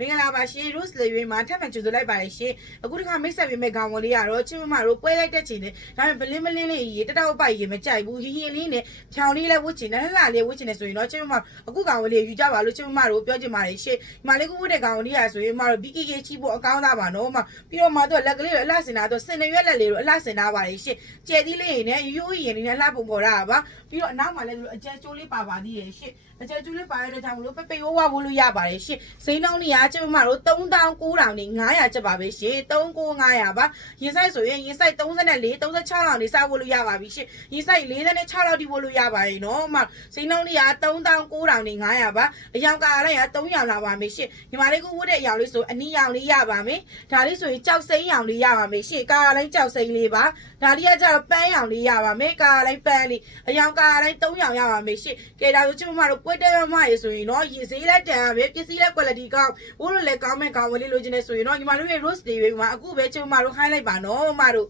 မင်္ဂလာပါရှင် Rose လေးရွေးမှာထပ်မံကြိုဆိုလိုက်ပါတယ်ရှင်အခုတစ်ခါမိတ်ဆက်ပေးမဲ့ခေါင်းဝင်လေးကတော့ချင်းမတို့ပွဲလိုက်တဲ့ချိန်နဲ့ဒါပေမဲ့ဘလင်းလေးရေတတောက်ပိုက်ရေမကြိုက်ဘူးဟင်းလေးနဲ့ဖြောင်လေးလည်းဝှစ်ချင်တယ်လှလှလေးဝှစ်ချင်တယ်ဆိုရင်တော့ချင်းမအခုခေါင်းဝင်လေးယူကြပါလို့ချင်းမတို့ပြောချင်ပါတယ်ရှင်ဒီမှာလေးခုဝှစ်တဲ့ခေါင်းဝင်လေးရဆိုရင်မတို့ BKK ချီးဖို့အကောင်းသားပါနော်မပြီးတော့မှတော့လက်ကလေးကိုအလှဆင်တာတော့စင်ရွက်လက်လေးကိုအလှဆင်ထားပါတယ်ရှင်ကျဲသီးလေးနဲ့ရိုးရင်လေးနဲ့လှပုံပေါ်တာပါပြီးတော့အနောက်မှာလည်းအကျဲကျိုးလေးပါပါသေးတယ်ရှင်အကျဲကျိုးလေးပါရတဲ့ကြောင့်မလို့ပေဝဝဖို့လို့ရပါတယ်ရှင်စိမ်းနှောင်းနေရချင်းမတို့3900နဲ့900ကျပ်ပါပဲရှင်3900ပါရင်ဆိုင်ဆိုရင်ရင်ဆိုင်34 36လောက်နေစဖို့လို့ရပါပြီရှင်ရင်ဆိုင်46လောက်ထိဖို့လို့ရပါတယ်နော်မစိမ်းနှောင်းနေရ3900နဲ့900ပါအယောင်ကာလိုက်ရ300လောက်ပါမယ်ရှင်ညီမလေးကဝတ်တဲ့အယောင်လေးဆိုအနီရောင်လေးရပါမယ်ဒါလေးဆိုရင်ကြောက်စိမ်းရောင်လေးရပါမယ်ရှင်ကာလိုင်းကြောက်စိမ်းလေးပါဒါလေးကကျတော့ပန်းရောင်လေးရပါမယ်ကာလိုင်းပန်းလေးအယောင်ကာလိုင်း300ရပါမယ်ရှင်ကဲဒါဆိုကျမတို့ပွက်တဲ့မရေဆိုရင်တော့ရေဈေးလက်တန်ရပဲပစ္စည်းလက် quality ကောင်းဘိုးလိုလည်းကောင်းမဲ့ကောင်းဝင်လေးလိုချင်နေဆိုရင်တော့ညီမတို့ရဲ့ rose တွေမှာအခုပဲကျမတို့ highlight ပါနော်မတို့